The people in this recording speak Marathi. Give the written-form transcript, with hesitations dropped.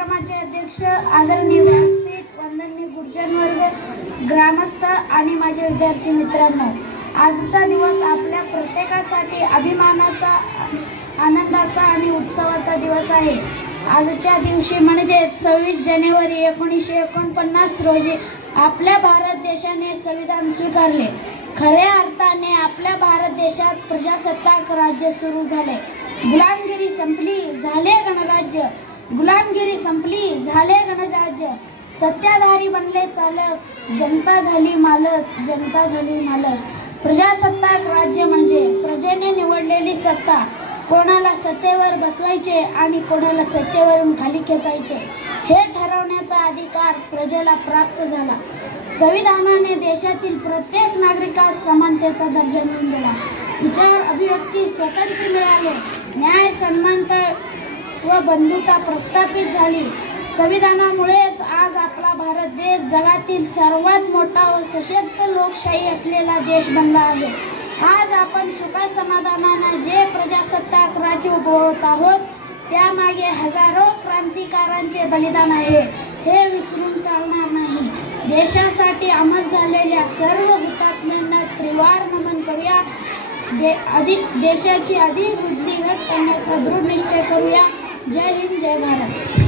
कार्यक्रमाचे अध्यक्ष आदरणीय व्यासपीठ, वंदनीय गुरुजन वर्ग, ग्रामस्थ आणि माझे विद्यार्थी मित्रांनो, आजचा दिवस आपल्या प्रत्येकासाठी अभिमानाचा, आनंदाचा आणि उत्सवाचा दिवस आहे. आजच्या दिवशी म्हणजे 26 जानेवारी 1949 रोजी आपल्या भारत देशाने संविधान स्वीकारले. खऱ्या अर्थाने आपल्या भारत देशात प्रजासत्ताक राज्य सुरू झाले. गुलामगिरी संपली, झाले गणराज्य. गुलामगिरी संपली, झाले गणराज्य. सत्ताधारी बनले चालक, जनता झाली मालक, जनता झाली मालक. प्रजासत्ताक राज्य म्हणजे प्रजेने निवडलेली सत्ता. कोणाला सत्तेवर बसवायचे आणि कोणाला सत्तेवरून खाली खेचायचे हे ठरवण्याचा अधिकार प्रजेला प्राप्त झाला. संविधानाने देशातील प्रत्येक नागरिकास समानतेचा दर्जा मिळवून दिला. विचार अभिव्यक्ती स्वातंत्र्य मिळाले. न्याय, समानता व बंधुता प्रस्थापित झाली. संविधानामुळेच आज आपला भारत देश जगातील सर्वात मोठा व सशक्त लोकशाही असलेला देश बनला आहे. आज आपण सुखासमाधानाने जे प्रजासत्ताक राज्य उभवत आहोत त्यामागे हजारो क्रांतिकारांचे बलिदान आहे, हे विसरून चालणार नाही. देशासाठी अमर झालेल्या सर्व हुतात्म्यांना त्रिवार नमन करूया. देशाची अधिक वृद्धी घट करण्याचा दृढ निश्चय करूया. जय हिंद, जय भारत.